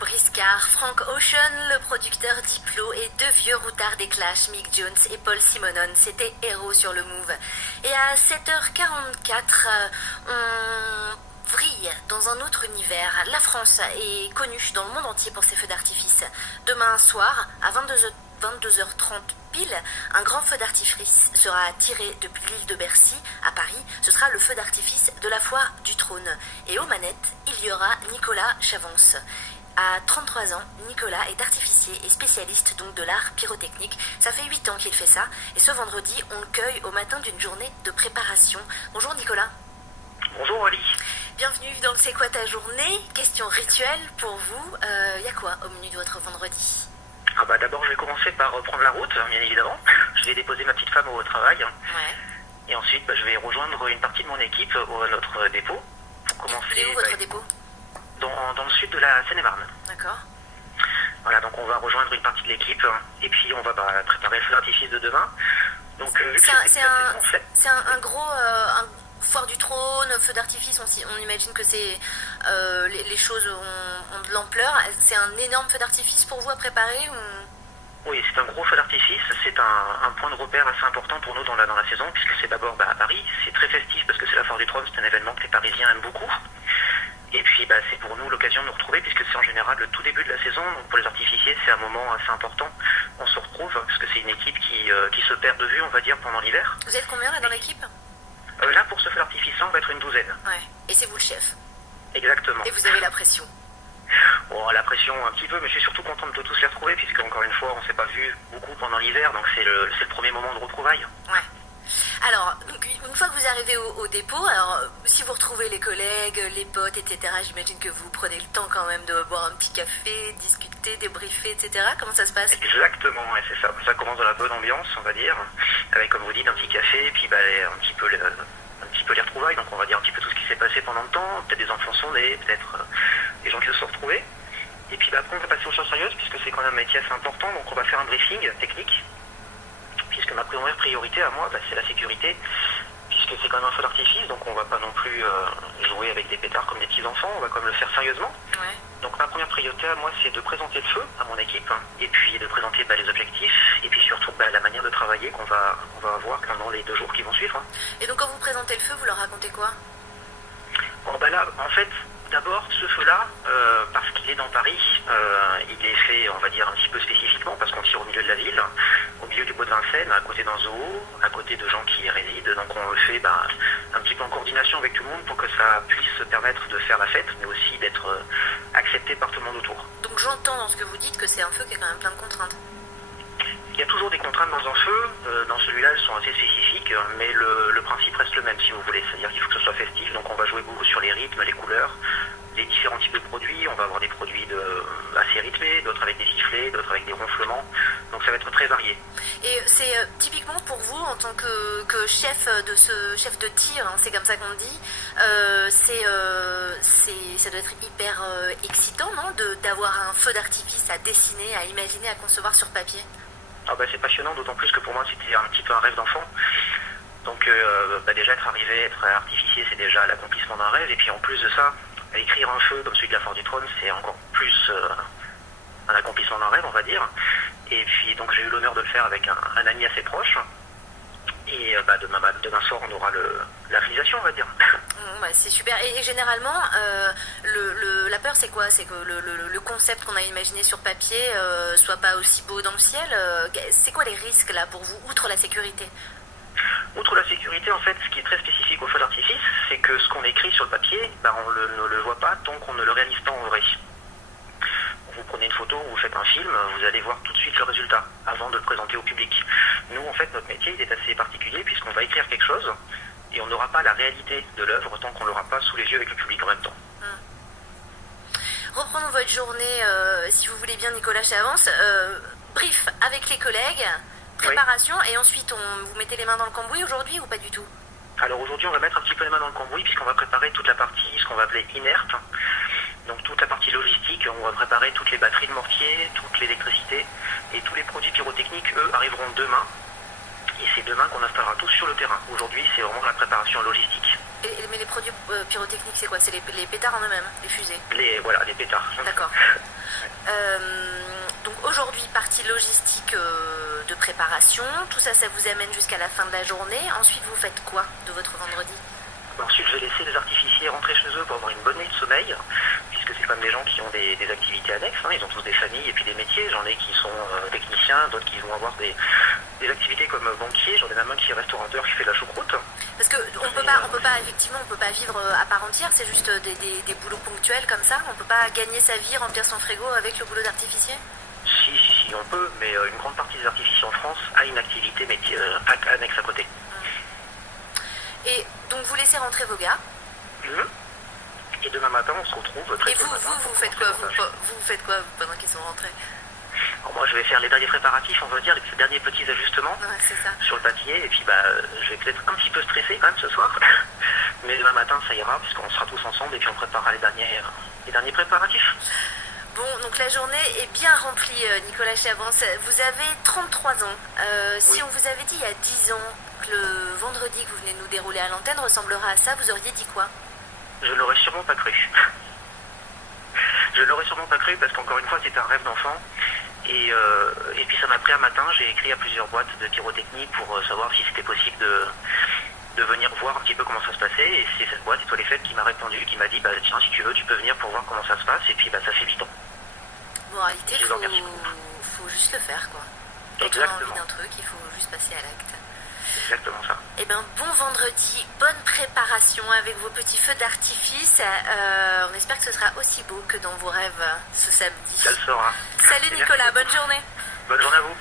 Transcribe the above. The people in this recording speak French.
Briscard, Frank Ocean, le producteur Diplo et deux vieux routards des Clash, Mick Jones et Paul Simonon. C'était Héros sur le Move. Et à 7h44, on vrille dans un autre univers. La France est connue dans le monde entier pour ses feux d'artifice. Demain soir, à 22h30 pile, un grand feu d'artifice sera tiré depuis l'île de Bercy à Paris. Ce sera le feu d'artifice de la foire du trône. Et aux manettes, il y aura Nicolas Chavance. À 33 ans, Nicolas est artificier et spécialiste donc de l'art pyrotechnique. Ça fait 8 ans qu'il fait ça. Et ce vendredi, on le cueille au matin d'une journée de préparation. Bonjour Nicolas. Bonjour Ali. Bienvenue dans le C'est quoi ta journée? Question rituelle pour vous. Y a quoi au menu de votre vendredi? D'abord, je vais commencer par prendre la route, bien évidemment. Je vais déposer ma petite femme au travail. Ouais. Et ensuite, je vais rejoindre une partie de mon équipe à notre dépôt. Pour commencer. Et où votre dépôt? Dans le sud de la Seine-et-Marne. D'accord. Voilà, donc on va rejoindre une partie de l'équipe. Et puis, on va préparer le feu d'artifice de demain. Donc, vu que c'est un gros... Foire du trône, feu d'artifice, on imagine que c'est les choses ont de l'ampleur. C'est un énorme feu d'artifice pour vous à préparer ou... Oui, c'est un gros feu d'artifice. C'est un point de repère assez important pour nous dans la saison, puisque c'est d'abord à Paris. C'est très festif parce que c'est la foire du trône, c'est un événement que les Parisiens aiment beaucoup. Et puis c'est pour nous l'occasion de nous retrouver, puisque c'est en général le tout début de la saison. Donc pour les artificiers, c'est un moment assez important. On se retrouve, parce que c'est une équipe qui se perd de vue, on va dire, pendant l'hiver. Vous êtes combien là dans l'équipe? Là, pour ce feu d'artifice, on va être une douzaine. Ouais. Et c'est vous le chef? Exactement. Et vous avez la pression? Bon, la pression un petit peu, mais je suis surtout contente de tous les retrouver, puisque encore une fois, on ne s'est pas vu beaucoup pendant l'hiver, donc c'est le premier moment de retrouvailles. Ouais. Alors, donc, une fois que vous arrivez au dépôt, alors si vous retrouvez les collègues, les potes, etc., j'imagine que vous prenez le temps quand même de boire un petit café, discuter, débriefer, etc. Comment ça se passe? Exactement, ouais, c'est ça. Ça commence dans la bonne ambiance, on va dire, avec, comme vous dites, un petit café, et puis un petit peu les retrouvailles. Donc on va dire un petit peu tout ce qui s'est passé pendant le temps, peut-être des enfants sont nés, peut-être des gens qui se sont retrouvés. Et puis après on va passer aux choses sérieuses, puisque c'est quand même un métier assez important, donc on va faire un briefing technique. Puisque ma première priorité à moi, c'est la sécurité, puisque c'est quand même un feu d'artifice, donc on va pas non plus jouer avec des pétards comme des petits enfants, on va quand même le faire sérieusement. Ouais. Donc ma première priorité à moi, c'est de présenter le feu à mon équipe, et puis de présenter les objectifs, et puis surtout la manière de travailler qu'on va avoir pendant les 2 jours qui vont suivre. Et donc quand vous présentez le feu, vous leur racontez quoi? Bon là, en fait, d'abord, ce feu-là, parce qu'il est dans Paris, il est fait, on va dire, un petit peu spécifiquement, parce qu'on tire au milieu de la ville, au milieu du bois de Vincennes, à côté d'un zoo, à côté de gens qui y résident. Donc on le fait un petit peu en coordination avec tout le monde pour que ça puisse se permettre de faire la fête, mais aussi d'être accepté par tout le monde autour. Donc j'entends dans ce que vous dites que c'est un feu qui a quand même plein de contraintes. Il y a toujours des contraintes dans un feu. Dans celui-là, elles sont assez spécifiques, mais le principe reste le même, si vous voulez. C'est-à-dire qu'il faut que ce soit festif, donc on va jouer beaucoup sur les rythmes, les couleurs, les différents types de produits. On va avoir des produits assez rythmés, d'autres avec des sifflets, d'autres avec des ronflements. Donc ça va être très varié. Et c'est typiquement pour vous, en tant que chef de tir, hein, c'est comme ça qu'on dit, ça doit être hyper excitant, non, d'avoir un feu d'artifice à dessiner, à imaginer, à concevoir sur papier? C'est passionnant, d'autant plus que pour moi c'était un petit peu un rêve d'enfant. Donc déjà être artificier, c'est déjà l'accomplissement d'un rêve. Et puis en plus de ça, écrire un feu comme celui de la foire du trône, c'est encore plus un accomplissement d'un rêve, on va dire. Et puis donc j'ai eu l'honneur de le faire avec un ami assez proche. Et demain soir on aura la réalisation, on va dire. C'est super. Et généralement, la peur, c'est quoi? C'est que le concept qu'on a imaginé sur papier soit pas aussi beau dans le ciel. C'est quoi les risques là pour vous, outre la sécurité? Outre la sécurité, en fait, ce qui est très spécifique au feu d'artifice, c'est que ce qu'on écrit sur le papier, on ne le voit pas tant qu'on ne le réalise pas en vrai. Vous prenez une photo, vous faites un film, vous allez voir tout de suite le résultat avant de le présenter au public. Nous, en fait, notre métier il est assez particulier puisqu'on va écrire quelque chose et on n'aura pas la réalité de l'œuvre tant qu'on ne l'aura pas sous les yeux avec le public en même temps. Reprenons votre journée, si vous voulez bien, Nicolas Chavance. Brief avec les collègues, préparation, oui. Et ensuite vous mettez les mains dans le cambouis aujourd'hui ou pas du tout? Alors aujourd'hui, on va mettre un petit peu les mains dans le cambouis puisqu'on va préparer toute la partie, ce qu'on va appeler inerte. Donc toute la partie logistique, on va préparer toutes les batteries de mortier, toute l'électricité et tous les produits pyrotechniques, eux, arriveront demain. Et c'est demain qu'on installera tous sur le terrain. Aujourd'hui, c'est vraiment la préparation logistique. Mais les produits produits pyrotechniques, c'est quoi? C'est les pétards en eux-mêmes, les fusées? Voilà, les pétards. D'accord. Donc aujourd'hui, partie logistique de préparation, tout ça, ça vous amène jusqu'à la fin de la journée. Ensuite, vous faites quoi de votre vendredi? Ensuite, je vais laisser les artificiers rentrer chez eux pour avoir une bonne nuit de sommeil, puisque c'est comme des gens qui ont des activités annexes, hein. Ils ont tous des familles et puis des métiers. J'en ai qui sont techniciens, d'autres qui vont avoir des activités comme banquier. J'en ai même un qui est restaurateur, qui fait de la choucroute. Parce que on peut pas vivre à part entière. C'est juste des boulots ponctuels comme ça. On peut pas gagner sa vie, remplir son frigo avec le boulot d'artificier. Si, on peut, mais une grande partie des artificiers en France a une activité métier annexe à côté. Et donc vous laissez rentrer vos gars. Et demain matin, on se retrouve très tôt. Et vous faites quoi vous faites quoi pendant qu'ils sont rentrés? Alors moi, je vais faire les derniers préparatifs, on va dire, les derniers petits ajustements sur le papier. Et puis, je vais peut-être un petit peu stresser quand même ce soir. Mais demain matin, ça ira, puisqu'on sera tous ensemble et puis on préparera les derniers préparatifs. Bon, donc la journée est bien remplie, Nicolas Chavance. Vous avez 33 ans. Si on vous avait dit il y a 10 ans que le vendredi que vous venez de nous dérouler à l'antenne ressemblera à ça, vous auriez dit quoi? Je ne l'aurais sûrement pas cru. Je ne l'aurais sûrement pas cru parce qu'encore une fois, c'était un rêve d'enfant. Et puis ça m'a pris un matin, j'ai écrit à plusieurs boîtes de pyrotechnie pour savoir si c'était possible de venir voir un petit peu comment ça se passait. Et c'est cette boîte, Étoile Faible, qui m'a répondu, qui m'a dit, tiens, si tu veux, tu peux venir pour voir comment ça se passe. Et puis ça fait 8 ans. Bon, en réalité, il faut juste le faire, quoi. Quand on a envie d'un truc, il faut juste passer à l'acte. Exactement ça. Eh bien, bon vendredi, bonne préparation avec vos petits feux d'artifice. On espère que ce sera aussi beau que dans vos rêves ce samedi. Ça le sera. Salut Nicolas, bonne journée. Bonne journée à vous.